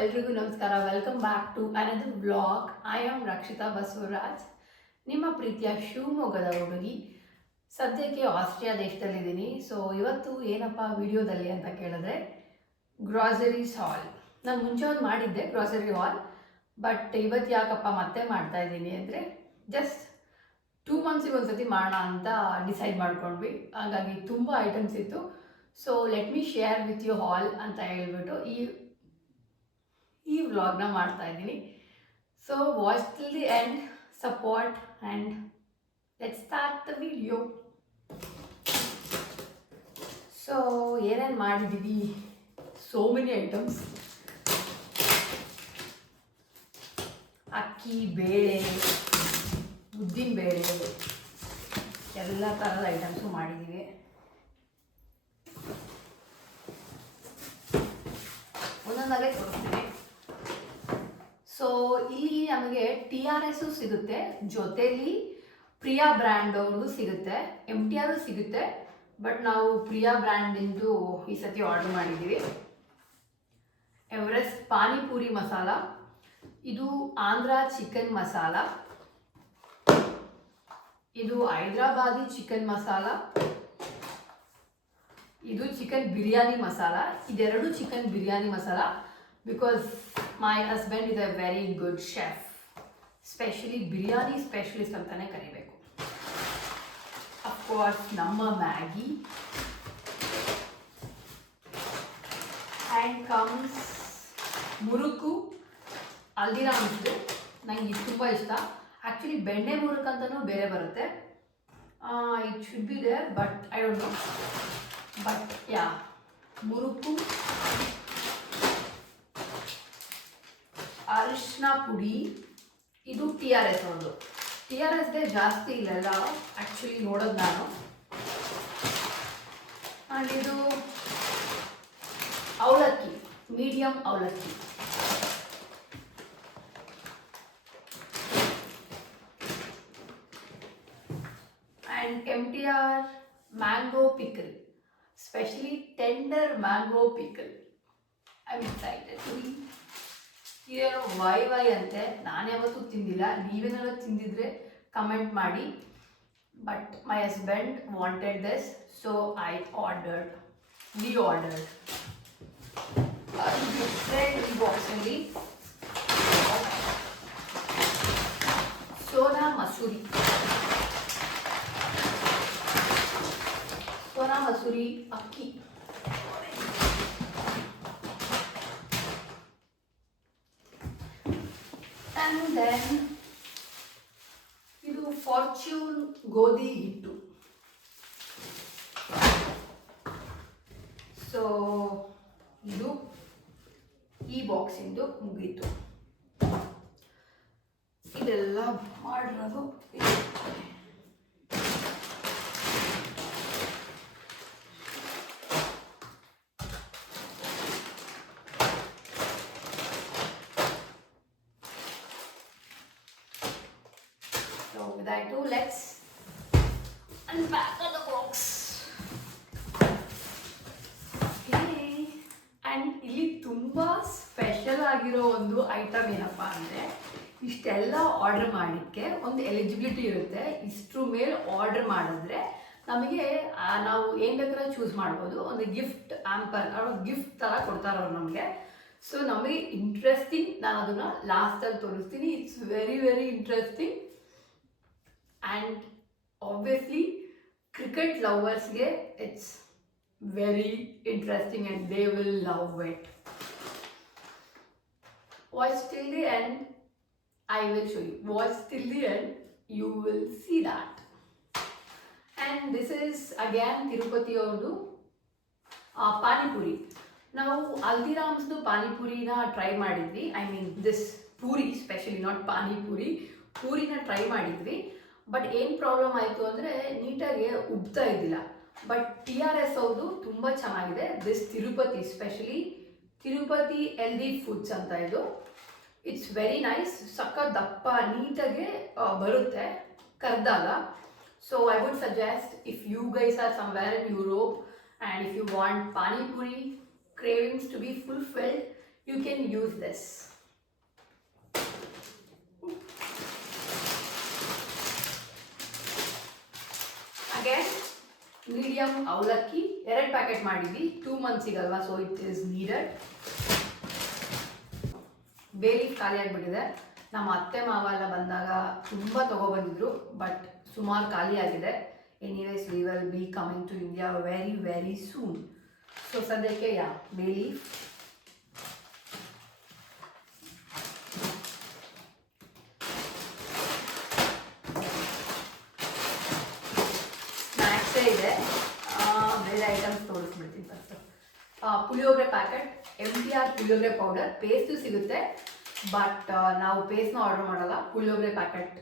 ಎಲ್ರಿಗೂ ನಮಸ್ಕಾರ. Welcome back to another vlog. I am Rakshita Basavaraj, ನಿಮ್ಮ ಪ್ರೀತಿಯ ಶಿವಮೊಗ್ಗದ ಹುಡುಗಿ. ಸದ್ಯಕ್ಕೆ ಆಸ್ಟ್ರಿಯಾ ದೇಶದಲ್ಲಿದ್ದೀನಿ. ಸೊ ಇವತ್ತು ಏನಪ್ಪ ವಿಡಿಯೋದಲ್ಲಿ ಅಂತ ಕೇಳಿದ್ರೆ, ಗ್ರಾಸರೀಸ್ ಹಾಲ್. ನಾನು ಮುಂಚೆ ಒಂದು ಮಾಡಿದ್ದೆ ಗ್ರಾಸರಿ ಹಾಲ್, ಬಟ್ ಇವತ್ತು ಯಾಕಪ್ಪ ಮತ್ತೆ ಮಾಡ್ತಾ ಇದ್ದೀನಿ ಅಂದರೆ, ಜಸ್ಟ್ 2 ಮಂತ್ಸಿಗೆ ಒಂದ್ಸತಿ ಮಾಡೋಣ ಅಂತ ಡಿಸೈಡ್ ಮಾಡ್ಕೊಂಡ್ವಿ. ಹಾಗಾಗಿ ತುಂಬ ಐಟಮ್ಸ್ ಇತ್ತು. So let me share with you haul ಅಂತ ಹೇಳ್ಬಿಟ್ಟು ಈ ವ್ಲಾಗ್ನ ಮಾಡ್ತಾ ಇದ್ದೀನಿ. So watch till the end, support and let's start the video. So ಏನೇನು ಮಾಡಿದ್ದೀವಿ, ಸೋ ಮೆನಿ ಐಟಮ್ಸ್. ಅಕ್ಕಿ, ಬೇಳೆ, ಉದ್ದಿನ ಬೇಳೆ, ಎಲ್ಲ ಥರದ ಐಟಮ್ಸು ಮಾಡಿದ್ದೀವಿ. ಒಂದೊಂದಾಗೆ ತೋರಿಸ್ತೀನಿ. ಸೊ ಇಲ್ಲಿ ನಮಗೆ TRS ಸಿಗುತ್ತೆ, ಜೊತೆಲಿ ಪ್ರಿಯಾ ಬ್ರ್ಯಾಂಡ್ ಅವ್ರದ್ದು ಸಿಗುತ್ತೆ, MTR ಸಿಗುತ್ತೆ. ಬಟ್ ನಾವು ಪ್ರಿಯಾ ಬ್ರ್ಯಾಂಡಿಂದು ಈ ಸತಿ ಆರ್ಡರ್ ಮಾಡಿದ್ದೀವಿ. ಎವರೆಸ್ಟ್ ಪಾನಿಪುರಿ ಮಸಾಲ, ಇದು ಆಂಧ್ರ ಚಿಕನ್ ಮಸಾಲ, ಇದು ಹೈದ್ರಾಬಾದಿ ಚಿಕನ್ ಮಸಾಲ, ಇದು ಚಿಕನ್ ಬಿರಿಯಾನಿ ಮಸಾಲ. ಇದೆರಡು chicken biryani masala, because my husband is a very good chef, specially biryani specialist ಅಂತಲೇ ಕರಿಬೇಕು. ಅಫ್ಕೋರ್ಸ್ ನಮ್ಮ ಮ್ಯಾಗಿ. ಆ್ಯಂಡ್ ಕಮ್ಸ್ ಮುರುಕು, ಹಲ್ದಿರಾಮ್ಸ್ದು. ನನಗೆ ಇದು ತುಂಬ ಇಷ್ಟ. ಆ್ಯಕ್ಚುಲಿ ಬೆಣ್ಣೆ ಮುರುಕು ಅಂತಲೂ ಬೇರೆ ಬರುತ್ತೆ. It should be there, but I don't know. But yeah, murukku. ಅರಿಶಿನ ಪುಡಿ, ಇದು TRS ಅವ್ರದ್ದು. TRSದೇ ಜಾಸ್ತಿ ಇಲ್ಲೆಲ್ಲ ಆ್ಯಕ್ಚುಲಿ ನೋಡೋದು ನಾನು. ಆ್ಯಂಡ್ ಇದು ಅವಲಕ್ಕಿ, ಮೀಡಿಯಮ್ ಅವಲಕ್ಕಿ. And MTR mango pickle, specially tender mango pickle. I am excited to eat. ಇದೇನೋ ವೈ ಅಂತೆ, ನಾನು ಯಾವತ್ತೂ ತಿಂದಿಲ್ಲ. ನೀವೇನಾದ್ರು ತಿಂದಿದ್ರೆ ಕಮೆಂಟ್ ಮಾಡಿ. But my husband wanted this, so I ordered. We ordered. ಈ ಬಾಕ್ಸಲ್ಲಿ ಸೋನಾ ಮಸೂರಿ, ಅಕ್ಕಿ. And then ಇದು ಫಾರ್ಚ್ಯೂನ್ ಗೋಧಿ ಹಿಟ್ಟು. ಸೊ ಇದು ಈ ಬಾಕ್ಸಿಂದು ಮುಗೀತು. ಇದೆಲ್ಲ ಮಾಡಿರೋದು that too. Let's unpack the box. Okay. And ಇಲ್ಲಿ ತುಂಬಾ ಸ್ಪೆಷಲ್ ಆಗಿರೋ ಒಂದು ಐಟಮ್ ಏನಪ್ಪಾ ಅಂದರೆ, ಇಷ್ಟೆಲ್ಲ ಆರ್ಡರ್ ಮಾಡಲಿಕ್ಕೆ ಒಂದು ಎಲಿಜಿಬಿಲಿಟಿ ಇರುತ್ತೆ. ಇಷ್ಟ್ರ ಮೇಲೆ ಆರ್ಡರ್ ಮಾಡಿದ್ರೆ ನಮಗೆ ನಾವು ಏನು ಬೇಕಾದ್ರೂ ಚೂಸ್ ಮಾಡ್ಬೋದು. ಒಂದು ಗಿಫ್ಟ್ ಆ್ಯಂಪರ್, ಅವ್ರು ಗಿಫ್ಟ್ ಥರ ಕೊಡ್ತಾರೆ ಅವ್ರು ನಮಗೆ. ಸೊ ನಮಗೆ ಇಂಟ್ರೆಸ್ಟಿಂಗ್. ನಾನು ಅದನ್ನು ಲಾಸ್ಟಲ್ಲಿ ತೋರಿಸ್ತೀನಿ. It's very very interesting. And obviously cricket lovers ge it's very interesting and they will love it. Watch till the end, I will show you. Watch till the end, you will see that. And this is again Tirupati avadu panipuri. ನಾವು ಹಲ್ದಿರಾಮ್ಸ್ದು ಪಾನಿಪುರಿನ try ಮಾಡಿದ್ವಿ. I mean this puri specially, not panipuri, ಪೂರಿನ try ಮಾಡಿದ್ವಿ. But ಏನು problem ಆಯಿತು ಅಂದರೆ, ನೀಟಾಗಿ ಉಬ್ತಾ ಇದ್ದಿಲ್ಲ. ಬಟ್ TRS ಅವ್ರದ್ದು ತುಂಬ ಚೆನ್ನಾಗಿದೆ. This Tirupati, specially Tirupati healthy foods ಅಂತ ಇದು. It's very nice. ಸಕ್ಕ ದಪ್ಪ ನೀಟಾಗೆ ಬರುತ್ತೆ ಕರ್ದಾಗ. So I would suggest, if you guys are somewhere in Europe and if you want panipuri cravings to be fulfilled, you can use this. Again, medium ಅವಲಕ್ಕಿ 2 packet ಮಾಡಿದ್ವಿ, 2 months ಸಿಗಲ್ವಾ, ಸೊ ಇಟ್ ಈಸ್ ನೀಡೆಡ್. ಬೇಲಿ ಖಾಲಿ ಆಗಿಬಿಟ್ಟಿದೆ. ನಮ್ಮ ಅತ್ತೆ ಮಾವ ಎಲ್ಲ ಬಂದಾಗ ತುಂಬ ತೊಗೊಬಂದಿದ್ರು, ಬಟ್ ಸುಮಾರು ಖಾಲಿ ಆಗಿದೆ. Anyways we will be coming to India very very soon. So ಸದ್ಯಕ್ಕೆ ಬೇಲಿ. ಇದೆ ಬೇರೆ ಐಟಮ್ಸ್ ತೋರಿಸ್ಬಿಡ್ತೀನಿ first. Puliyogare packet, MTR puliyogare powder. Paste ಸಿಗುತ್ತೆ, ಬಟ್ ನಾವು ಪೇಸ್ಟ್ನ ಆರ್ಡರ್ ಮಾಡಲ್ಲ. Puliyogare packet,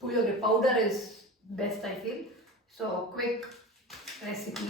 puliyogare powder is best I feel. So quick recipe.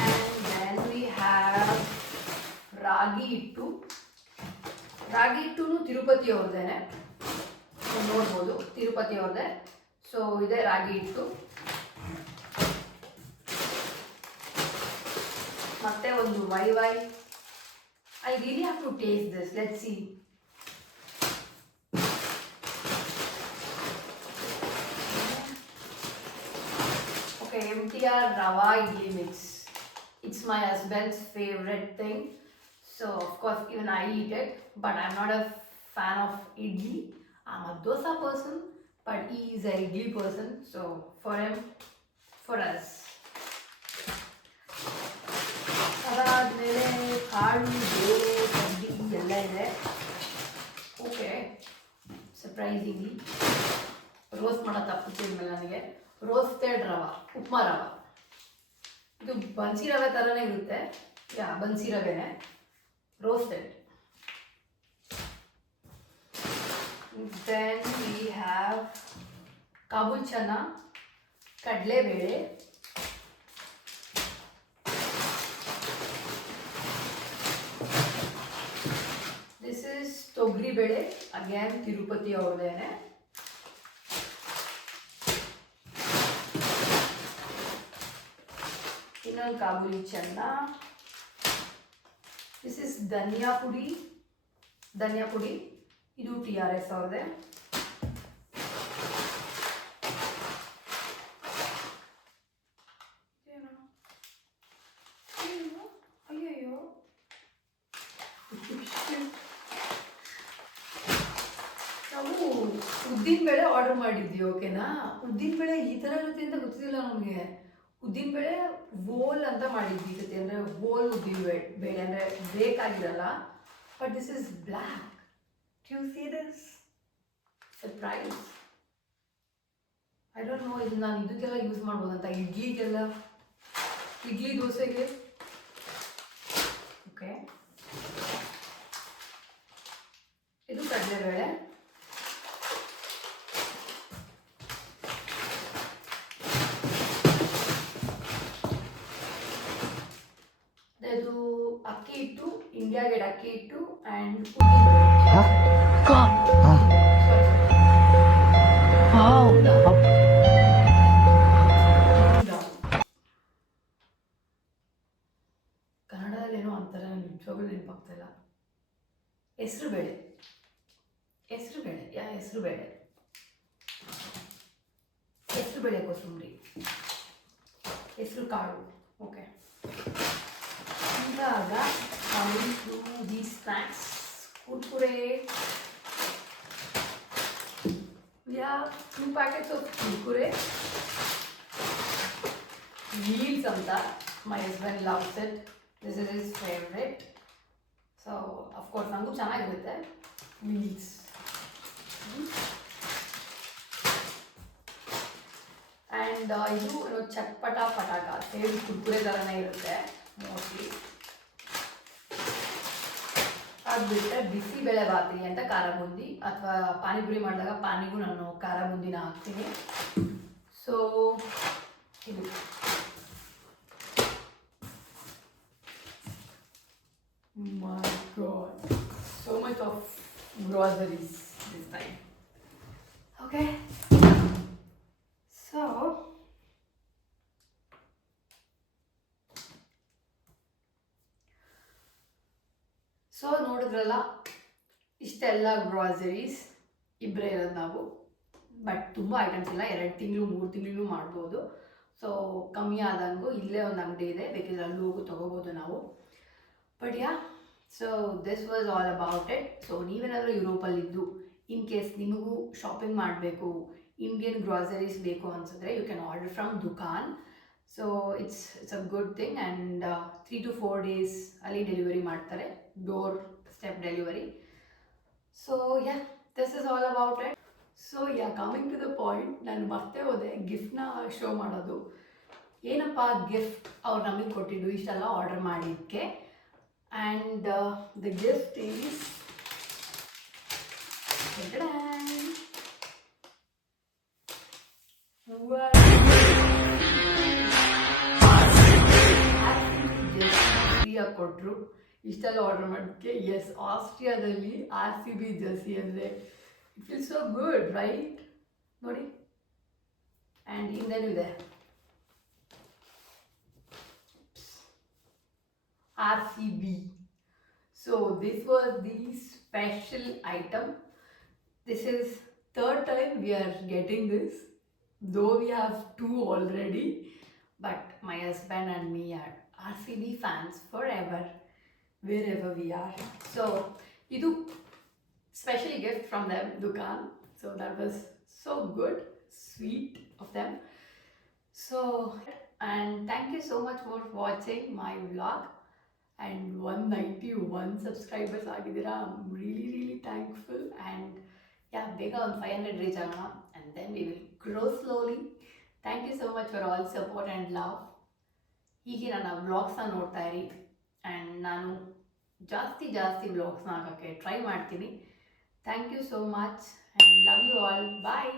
And then we have ragi ಹಿಟ್ಟು. ರಾಗಿ ಹಿಟ್ಟು ತಿರುಪತಿ ಅವ್ರದ್ದೇನೆ, ನೋಡ್ಬೋದು, ತಿರುಪತಿ ಅವ್ರದ್ದೆ. ಸೊ ಇದೆ ರಾಗಿ ಹಿಟ್ಟು. ಮತ್ತೆ ಒಂದು why I really have to taste this, let's see. Okay, MTR rava idli mix. It's my husband's favourite thing. So of course even I eat it, but I'm not a fan of idli. I'm a dosa person, but he is a idli person. So for him, for us. ಅದಾದಮೇಲೆ ಕಾಳು, ಬೇಳೆ, ಕಡ್ಡಿ ಎಲ್ಲ ಇದೆ. Okay, surprisingly roast ಮಾಡೋ ತಪ್ಪಿಸಿದ್ಮೇಲೆ ನನಗೆ roasted ರವಾ, ಉಪ್ಮಾ ರವಾ. ಇದು ಬನ್ಸಿ ರವೆ ಥರನೇ ಇರುತ್ತೆ. ಬನ್ಸಿ ರವೆನೇ, roasted. Then we have Kabul chana, kadle bele, this is togri bele, again Tirupati avardene. Innal Kabuli chana. This is dhania pudi. ಇದು TRS ಅವ್ರದ್ದೆ. ಅಯ್ಯಯ್ಯೋ, ನಾವು ಉದ್ದಿನಬೇಳೆ ಆರ್ಡರ್ ಮಾಡಿದ್ವಿ. ಓಕೆನಾ, ಉದ್ದಿನಬೇಳೆ ಈ ಥರ ಇರುತ್ತೆ ಅಂತ ಗೊತ್ತಿಲ್ಲ ನಮಗೆ. ಉದ್ದಿನಬೇಳೆ ಗೋಲ್ ಅಂತ ಮಾಡಿದ್ವಿ ಈ ಸತಿ, ಅಂದರೆ ಗೋಲ್ ಉದ್ದಿನಬೇಳೆ ಅಂದರೆ ಬ್ರೇಕ್ ಆಗಿರಲ್ಲ. But this is black. Do you see this? Surprise. I don't know, ಇದು ನಾನು ಇದಕ್ಕೆಲ್ಲ ಯೂಸ್ ಮಾಡ್ಬೋದಂತ, ಇಡ್ಲಿಗೆಲ್ಲ, ಇಡ್ಲಿ ದೋಸೆಗೆ. ಓಕೆ, ಇದು ಕಡಲೆಬೇಳೆ. ಇದು ಅಕ್ಕಿ ಹಿಟ್ಟು, ಇಂಡಿಯಾ ಗೇಟ್ ಅಕ್ಕಿ ಹಿಟ್ಟು ಆ್ಯಂಡ್ ಕನ್ನಡದಲ್ಲಿ ಏನೋ ಅಂತಾರೆ, ನಿಜವಾಗ್ಲೂ ನೆನಪಾಗ್ತಾಯಿಲ್ಲ. ಹೆಸರುಬೇಳೆ, ಹೆಸರುಬೇಳೆ ಕೋಸಂಬರಿ, ಹೆಸರು ಕಾಳು. ಓಕೆ, ಇವಾಗ these snacks, kurkure. We have 2 packets of kurkure. Wheels anta, my husband loves it. This is his favorite. So of course nangu ಚೆನ್ನಾಗಿರುತ್ತೆ. Wheels. And ಇದು ಚಟ್ಪಟ ಪಟಾಕ, ಸೇಮ್ ಕುರ್ಕುರೆ ಥರನೇ ಇರುತ್ತೆ ಮೋಸ್ಟ್ಲಿ. ಅದು ಬಿಟ್ಟರೆ ಬಿಸಿಬೇಳೆ ಬಾತಿ ಅಂತ ಖಾರ ಬುಂದಿ, ಅಥವಾ ಪಾನಿಪುರಿ ಮಾಡಿದಾಗ ಪಾನಿಗೂ ನಾನು ಖಾರ ಬುಂದಿನ ಹಾಕ್ತೀನಿ. ಸೊ ಇದು my god, so much of groceries this time. Okay, so so ನೋಡಿದ್ರಲ್ಲ, ಇಷ್ಟೆಲ್ಲ ಗ್ರಾಸರೀಸ್ ಇಬ್ಬರೇ ಇರೋದು ನಾವು. ಬಟ್ ತುಂಬ ಐಟಮ್ಸ್ ಇಲ್ಲ, 2 ತಿಂಗಳು 3 ತಿಂಗಳು ಮಾಡ್ಬೋದು. ಸೊ ಕಮ್ಮಿ ಆದಂಗೂ ಇಲ್ಲೇ ಒಂದು ಅಂಗಡಿ ಇದೆ, ಬೇಕಿದ್ರೆ ಅಲ್ಲಿ ಹೋಗಿ ತೊಗೋಬೋದು ನಾವು. But yeah, so this was all about it. So ನೀವೇನಾದರೂ ಯುರೋಪಲ್ಲಿದ್ದು ಇನ್ ಕೇಸ್ ನಿಮಗೂ ಶಾಪಿಂಗ್ ಮಾಡಬೇಕು, ಇಂಡಿಯನ್ ಗ್ರಾಸರೀಸ್ ಬೇಕು ಅನ್ಸಿದ್ರೆ, you can order from Dukaan. So it's a good thing. And 3 to 4 days ಅಲ್ಲಿ ಡೆಲಿವರಿ ಮಾಡ್ತಾರೆ, door step delivery. So yeah, this is all about it. So yeah, coming to the point, ನಾನು ಮತ್ತೆ ಹೋದೆ ಗಿಫ್ಟ್ನ show ಮಾಡೋದು. ಏನಪ್ಪ gift ಅವ್ರು ನಮಗೆ ಕೊಟ್ಟಿದ್ದು ಇಷ್ಟೆಲ್ಲ ಆರ್ಡರ್ ಮಾಡಿದ್ದಕ್ಕೆ. ಆ್ಯಂಡ್ ದ ಗಿಫ್ಟ್ ಈಸ್ ಫ್ರೀಯಾಗಿ ಕೊಟ್ಟರು ಇಷ್ಟೆಲ್ಲ ಆರ್ಡರ್ ಮಾಡೋಕ್ಕೆ. ಎಸ್, ಆಸ್ಟ್ರಿಯಾದಲ್ಲಿ RCB ಜರ್ಸಿ ಅಂದರೆ it feel so good, right? ನೋಡಿ, ಆ್ಯಂಡ್ ಹಿಂದೆನೂ ಇದೆ RCB. So this was the special item. This is third time we are getting this, though we have 2 already. But my husband and me are RCB fans forever, wherever we are. So idu special gift from them, Dukan. So that was so good, sweet of them. So, and thank you so much for watching my vlog. And 191 subscribers ಆಗಿದ್ದೀರಾ. I'm really thankful. And yeah, ಬೇಗ ಒಂದು 500 reach ಆಗೋಣ, and then we will grow slowly. Thank you so much for all support and love. ಹೀಗೆ ನನ್ನ ವ್ಲಾಗ್ಸ್ನ ನೋಡ್ತಾ ಇರಿ, and ನಾನು ಜಾಸ್ತಿ ವ್ಲಾಗ್ಸ್ನ ಹಾಕೋಕ್ಕೆ ಟ್ರೈ ಮಾಡ್ತೀನಿ. Thank you so much, and love you all. Bye.